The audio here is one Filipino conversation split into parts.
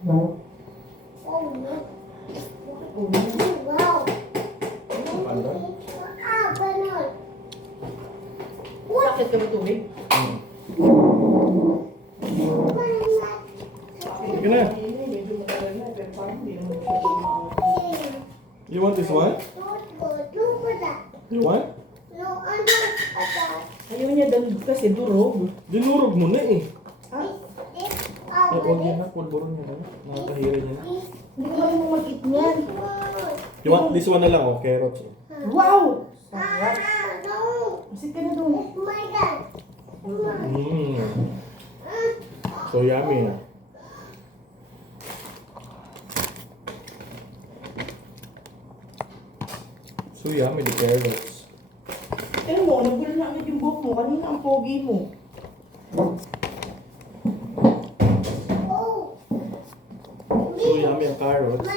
Wow. Sakit ka ba tubig? Sige na. Medyo matagal na, pero parang hindi naman siya. You want this one? You want? Ayaw niya doon kasi durog. Dinurog mo na eh. Ha? Ay, huwag yan na. Pulburon niya na. Nakakahira niya na. Hindi ko naman mag-eat niyan. You want this one na lang, oh. Carrots. Wow! Sarap. Sit ka na doon. Mm. So yummy, ah. So yummy, the carrots. Tignan mo, nagulan na agad yung buhok mo. Kanina ang pogi mo. So yummy ang carrots.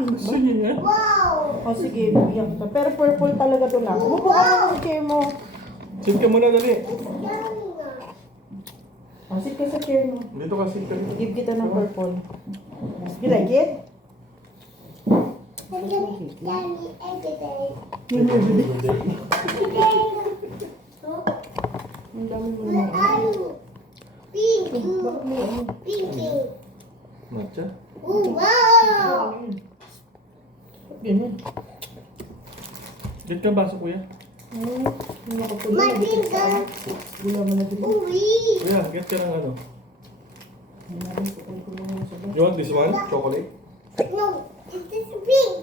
Gusto niyo yan? O sige, bigyan kita. Pero purple talaga to na. Umupo ka muna sa chair mo. Sit ka muna, dali. O, sit ka sa chair mo. Dito ka, sit ka. Give kita ng purple. You like it? Ang dami mo naman. Matcha? Ganyan. Dito ka, baso kuya. Yung nakapulo na dito sa gula mo na dito. Kuya, get ka ng ano. You want this one? Chocolate? No, it's this big.